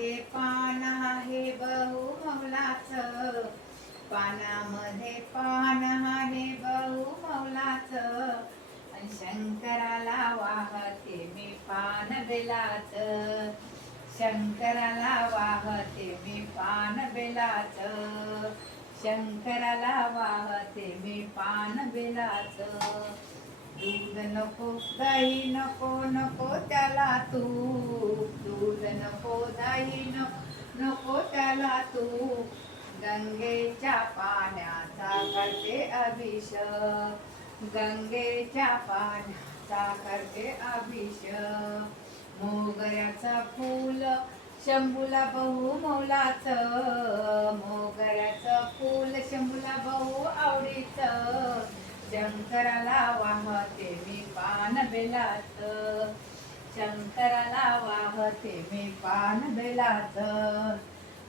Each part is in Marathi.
पानामध्ये पान आहे बहु मौलाचं, पानामध्ये पान आहे बहु मौलाचं, अन शंकराला वाहते मी पान बेलाचं, शंकराला वाहते मी पान बेलाचं, शंकराला वाहते मी पान बेलाचं. दूध नको दही नको नको त्याला तूप, दूध नको दही नको त्याला तूप, गंगेच्या पाण्याचा करते अभिषेक, गंगेच्या पाण्याचा करते अभिषेक. मोगऱ्याचं फूल शंभूला बहु मौलाचं, मोगऱ्याचं फूल शंभूला बहु आवडीचं, शंकराला वाहते मी पान बेलाचं, शंकराला वाहते मी पान बेलाचं.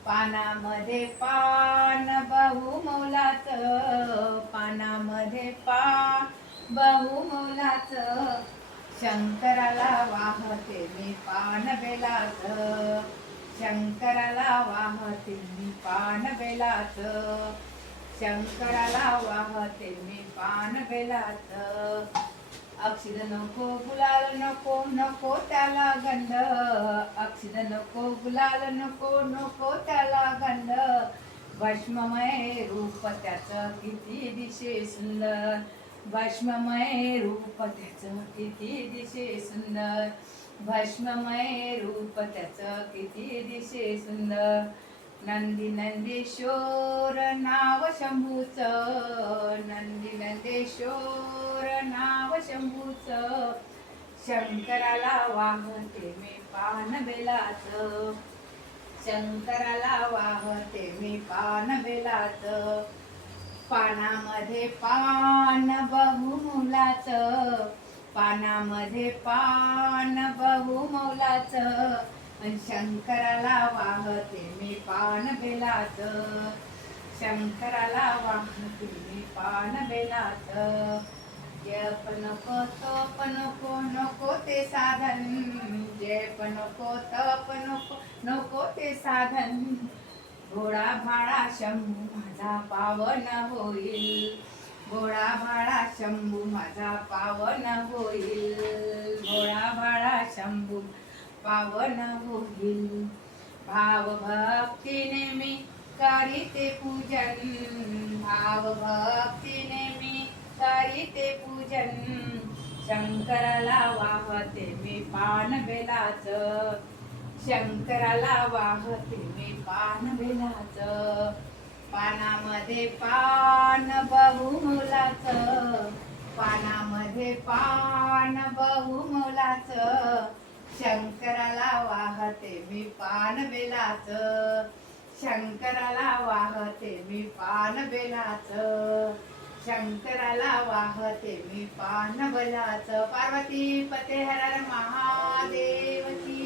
पानामध्ये पान बहु मौलाचं, पानामध्ये पान बहु मौलाचं, शंकराला वाहते मी पान बेलाचं, शंकराला वाहते मी पान बेलाचं, शंकराला वाहते मी पान बेलाचं. अक्षिद नको गुलाल नको नको त्याला गंध, अक्षिद नको गुलाल नको नको त्याला गंध, भस्ममय रूप त्याचं किती दिशे सुंदर, भस्ममय रूप त्याचं किती दिशे सुंदर, भस्ममय रूप त्याचं किती दिशे सुंदर. नंदी नंदेश्वर नाव शंभूचं, नंदी नंदेश्वर नाव शंभूचं, शंकराला वाहते मी पान बेलाचं, शंकराला वाहते मी पान बेलाचं. पानामध्ये पान बहु मौलाचं, पानामध्ये पान बहु मौलाचं, अन शंकराला वाहते मी पान बेलाचं, शंकराला वाहते मी पान बेलाचं. जप नको तप नको नको ते साधन, जप नको तप नको नको ते साधन, घोडा भाडा शंभू माझा पावन होईल, घोडा भाडा शंभू माझा पावन होईल, घोडा भाडा शंभू पावन होईल. भाव भक्तीने मी करीते पूजन, भाव भक्तीने मी करीते पूजन, शंकराला वाहते मी पान बेलाचं, शंकराला वाहते मी पान बेलाचं. पानामध्ये पान बहु मौलाचं, पानामध्ये पान बहु मौलाचं, शंकराला वाहते मी पान बेलाचं, शंकराला वाहते मी पान बेलाचं, शंकराला वाहते मी पान बेलाचं. पार्वती पते हर हर महादेव की